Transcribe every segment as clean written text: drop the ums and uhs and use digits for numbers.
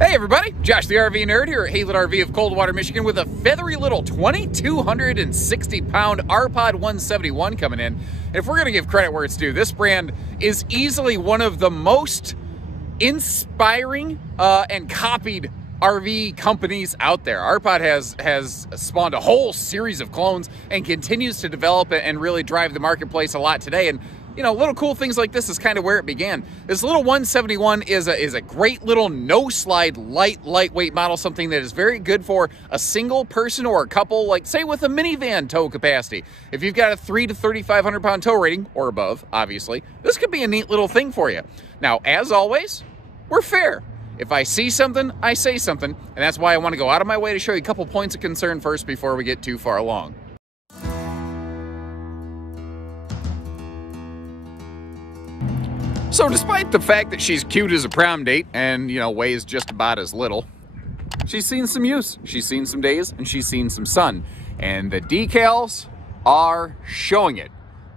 Hey everybody, Josh the RV Nerd here at Haylett RV of Coldwater, Michigan with a feathery little 2,260 pound R-Pod 171 coming in. And if we're going to give credit where it's due, this brand is easily one of the most inspiring and copied RV companies out there. R-Pod has spawned a whole series of clones and continues to develop and really drive the marketplace a lot today. And you know, little cool things like this is kind of where it began. This little 171 is a great little no-slide, lightweight model, something that is very good for a single person or a couple, like say with a minivan tow capacity. If you've got a 3 to 3,500 pound tow rating or above, obviously, this could be a neat little thing for you. Now, as always, we're fair. If I see something, I say something, and that's why I want to go out of my way to show you a couple points of concern first before we get too far along. So despite the fact that she's cute as a prom date and, you know, weighs just about as little, she's seen some use, she's seen some days, and she's seen some sun. And the decals are showing it.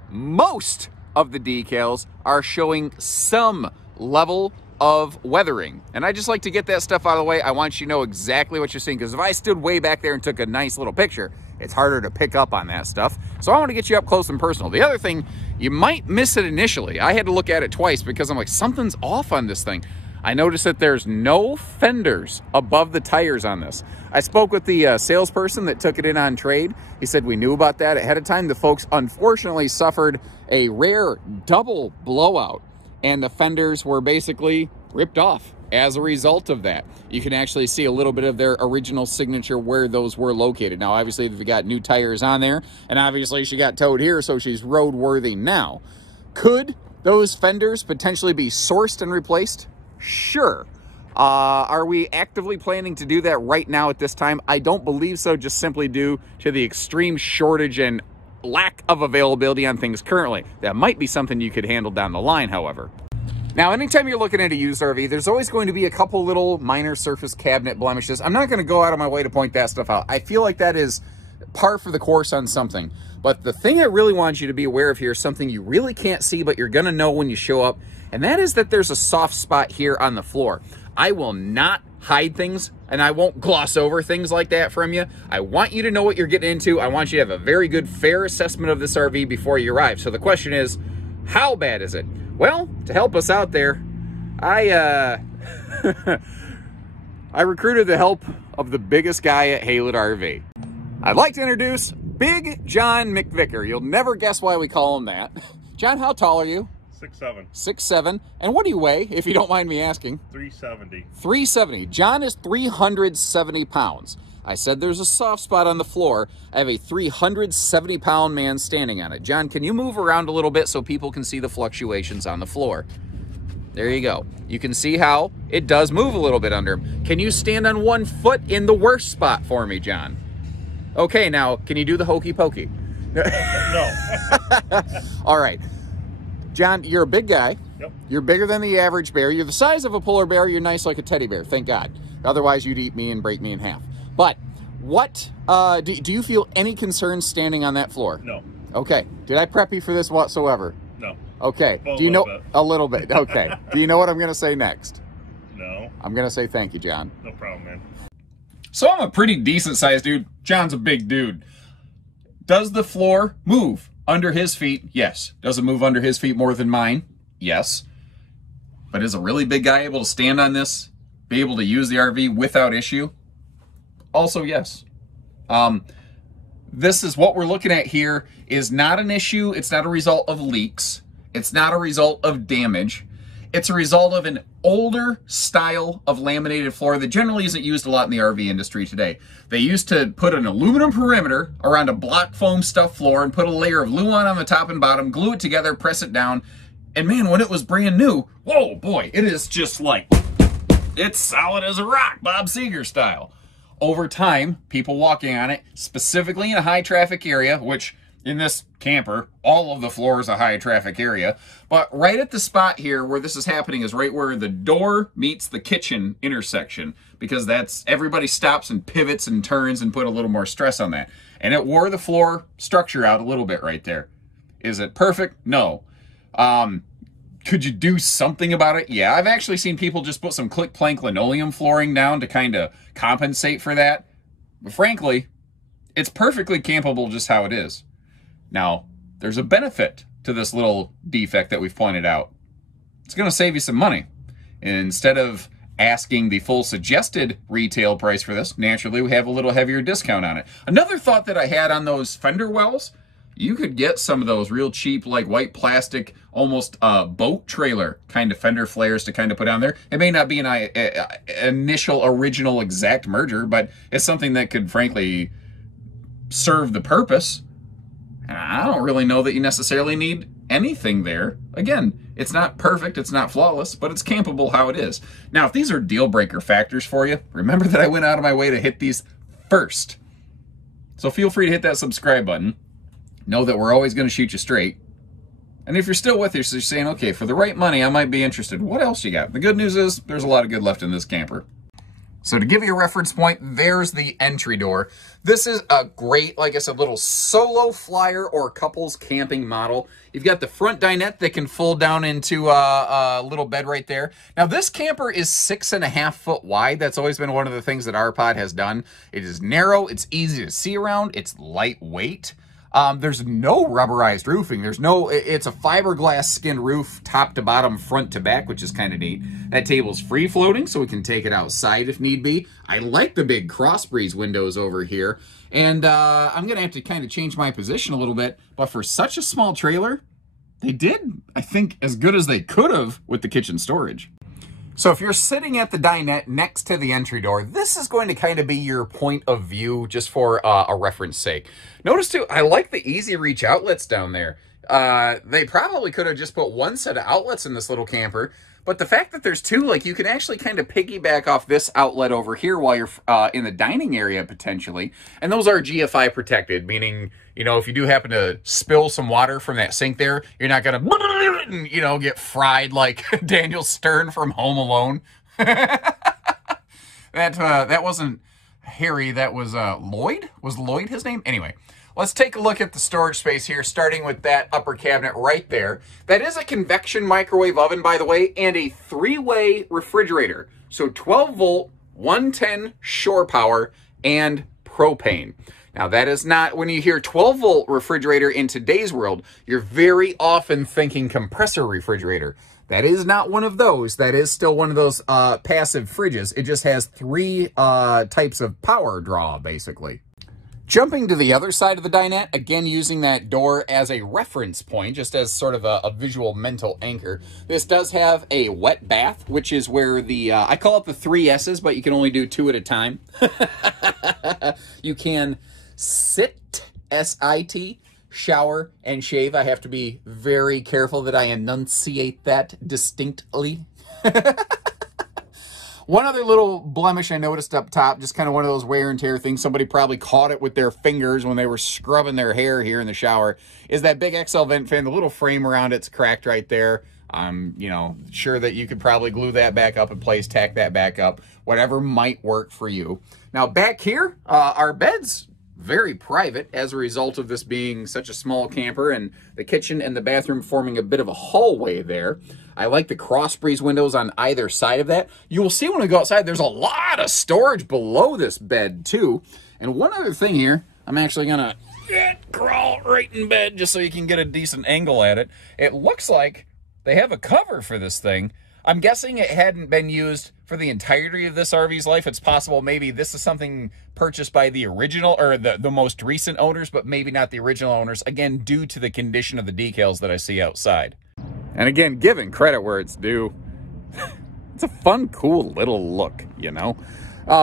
Most of the decals are showing some level of weathering. And I just like to get that stuff out of the way. I want you to know exactly what you're seeing, because if I stood way back there and took a nice little picture, it's harder to pick up on that stuff. So I want to get you up close and personal. The other thing, you might miss it initially. I had to look at it twice because I'm like, something's off on this thing. I noticed that there's no fenders above the tires on this. I spoke with the salesperson that took it in on trade. He said we knew about that ahead of time. The folks unfortunately suffered a rare double blowout, and the fenders were basically ripped off as a result of that. You can actually see a little bit of their original signature where those were located. Now, obviously, they've got new tires on there, and obviously she got towed here, so she's roadworthy now. Could those fenders potentially be sourced and replaced? Sure. Are we actively planning to do that right now at this time? I don't believe so, just simply due to the extreme shortage and lack of availability on things currently. That might be something you could handle down the line, however. Now, anytime you're looking at a used RV, there's always going to be a couple little minor surface cabinet blemishes. I'm not going to go out of my way to point that stuff out. I feel like that is par for the course on something. But the thing I really want you to be aware of here is something you really can't see, but you're going to know when you show up, and that is that there's a soft spot here on the floor. I will not hide things, and I won't gloss over things like that from you. I want you to know what you're getting into. I want you to have a very good, fair assessment of this RV before you arrive. So the question is, how bad is it? Well, to help us out there, I recruited the help of the biggest guy at Haylett RV. I'd like to introduce Big John McVicker. You'll never guess why we call him that. John, how tall are you? 6'7". 6'7". And what do you weigh, if you don't mind me asking? 370. 370. John is 370 pounds. I said there's a soft spot on the floor. I have a 370-pound man standing on it. John, can you move around a little bit so people can see the fluctuations on the floor? There you go. You can see how it does move a little bit under him. Can you stand on one foot in the worst spot for me, John? Okay, now, can you do the hokey pokey? No. All right. John, you're a big guy. Yep. You're bigger than the average bear. You're the size of a polar bear. You're nice like a teddy bear, thank God. Otherwise, you'd eat me and break me in half. But what, do you feel any concern standing on that floor? No. Okay. Did I prep you for this whatsoever? No. Okay. Well, do you know bit. a little bit? Okay. Do you know what I'm going to say next? No. I'm going to say thank you, John. No problem, man. So I'm a pretty decent sized dude. John's a big dude. Does the floor move under his feet? Yes. Does it move under his feet more than mine? Yes. But is a really big guy able to stand on this, be able to use the RV without issue? Also, yes. This is what we're looking at here is not an issue. It's not a result of leaks. It's not a result of damage. It's a result of an older style of laminated floor that generally isn't used a lot in the RV industry today. They used to put an aluminum perimeter around a block foam stuffed floor and put a layer of Luan on the top and bottom, glue it together, press it down. And man, when it was brand new, whoa, boy, it is just like, it's solid as a rock, Bob Seger style. Over time, people walking on it, specifically in a high traffic area, which in this camper, all of the floor is a high traffic area, but right at the spot here where this is happening is right where the door meets the kitchen intersection, because that's, everybody stops and pivots and turns and put a little more stress on that. And it wore the floor structure out a little bit right there. Is it perfect? No. Could you do something about it? Yeah, I've actually seen people just put some click plank linoleum flooring down to kind of compensate for that. But frankly, it's perfectly campable just how it is. Now, there's a benefit to this little defect that we've pointed out. It's going to save you some money. Instead of asking the full suggested retail price for this, naturally we have a little heavier discount on it. Another thought that I had on those fender wells, you could get some of those real cheap, like white plastic, almost boat trailer kind of fender flares to kind of put on there. It may not be an initial original exact merger, but it's something that could frankly serve the purpose. And I don't really know that you necessarily need anything there. Again, it's not perfect, it's not flawless, but it's campable how it is. Now, if these are deal breaker factors for you, remember that I went out of my way to hit these first. So feel free to hit that subscribe button. Know that we're always going to shoot you straight. And if you're still with us, you're saying, okay, for the right money, I might be interested. What else you got? The good news is there's a lot of good left in this camper. So to give you a reference point, there's the entry door. This is a great, like I said, little solo flyer or couples camping model. You've got the front dinette that can fold down into a little bed right there. Now this camper is 6.5 foot wide. That's always been one of the things that our pod has done. It is narrow, it's easy to see around, it's lightweight. There's no rubberized roofing. It's a fiberglass skin roof, top to bottom, front to back, which is kind of neat. That table's free floating, so we can take it outside if need be. I like the big cross breeze windows over here. And I'm gonna have to kind of change my position a little bit, but for such a small trailer, they did, I think, as good as they could have with the kitchen storage. So if you're sitting at the dinette next to the entry door, this is going to kind of be your point of view just for a reference sake. Notice too, I like the easy reach outlets down there. They probably could have just put one set of outlets in this little camper, but the fact that there's two, like you can actually kind of piggyback off this outlet over here while you're in the dining area potentially. And those are GFI protected, meaning, you know, if you do happen to spill some water from that sink there, you're not going to, you know, get fried like Daniel Stern from Home Alone. That wasn't Harry, that was Lloyd? Was Lloyd his name? Anyway, let's take a look at the storage space here, starting with that upper cabinet right there. That is a convection microwave oven, by the way, and a 3-way refrigerator. So 12 volt, 110 shore power, and propane. Now, that is not, when you hear 12 volt refrigerator in today's world, you're very often thinking compressor refrigerator. That is not one of those. That is still one of those passive fridges. It just has 3 types of power draw, basically. Jumping to the other side of the dinette, again using that door as a reference point, just as sort of a visual mental anchor. This does have a wet bath, which is where the, I call it the 3 S's, but you can only do 2 at a time. You can sit, S-I-T, shower, and shave. I have to be very careful that I enunciate that distinctly. One other little blemish I noticed up top, just kind of one of those wear and tear things, somebody probably caught it with their fingers when they were scrubbing their hair here in the shower, is that big XL vent fan. The little frame around it's cracked right there. I'm, you know, sure that you could probably glue that back up in place, tack that back up, whatever might work for you. Now back here, our bed's very private as a result of this being such a small camper and the kitchen and the bathroom forming a bit of a hallway there. I like the cross breeze windows on either side of that. You will see when we go outside, there's a lot of storage below this bed too. And one other thing here, I'm actually gonna crawl right in bed just so you can get a decent angle at it. It looks like they have a cover for this thing. I'm guessing it hadn't been used for the entirety of this RV's life. It's possible maybe this is something purchased by the original or the most recent owners, but maybe not the original owners, again, due to the condition of the decals that I see outside. And again, giving credit where it's due, it's a fun, cool little look, you know?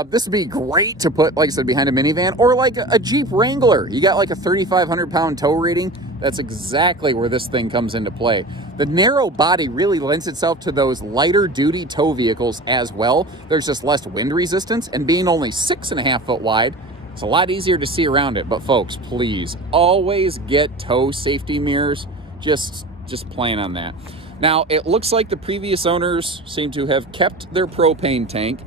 This would be great to put, like I said, behind a minivan or like a Jeep Wrangler. You got like a 3,500 pound tow rating. That's exactly where this thing comes into play. The narrow body really lends itself to those lighter duty tow vehicles as well. There's just less wind resistance, and being only 6.5 foot wide, it's a lot easier to see around it. But folks, please always get tow safety mirrors. Just plan on that. Now, it looks like the previous owners seem to have kept their propane tank.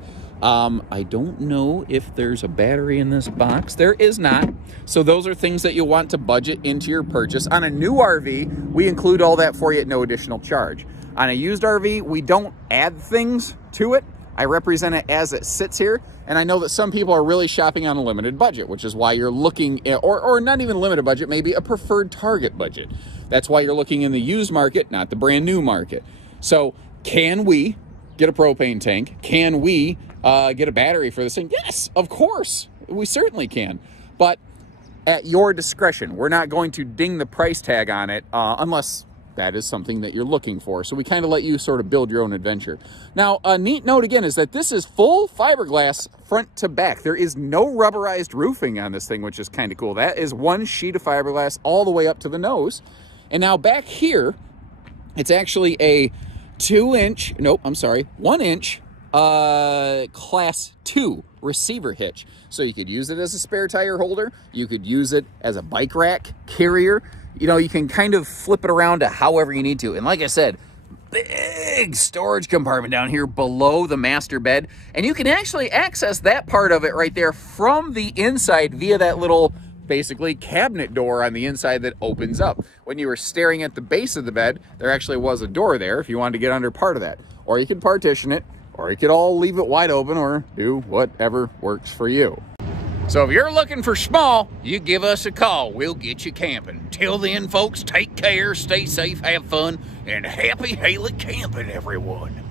I don't know if there's a battery in this box. There is not. So those are things that you'll want to budget into your purchase. On a new RV, we include all that for you at no additional charge. On a used RV, we don't add things to it. I represent it as it sits here, and I know that some people are really shopping on a limited budget, which is why you're looking at, or not even a limited budget, maybe a preferred target budget. That's why you're looking in the used market, not the brand new market. So can we get a propane tank? Can we get a battery for this thing? Yes, of course, we certainly can. But at your discretion, we're not going to ding the price tag on it unless that is something that you're looking for. So we kind of let you sort of build your own adventure. Now, a neat note again is that this is full fiberglass front to back. There is no rubberized roofing on this thing, which is kind of cool. That is one sheet of fiberglass all the way up to the nose. And now back here, it's actually a 1 inch class 2 receiver hitch. So you could use it as a spare tire holder. You could use it as a bike rack carrier. You know, you can kind of flip it around to however you need to. And like I said, big storage compartment down here below the master bed. And you can actually access that part of it right there from the inside via that little, basically, cabinet door on the inside that opens up. When you were staring at the base of the bed, there actually was a door there if you wanted to get under part of that. Or you could partition it, or you could all leave it wide open, or do whatever works for you. So if you're looking for small, you give us a call. We'll get you camping. Till then, folks, take care, stay safe, have fun, and happy Haylett camping, everyone.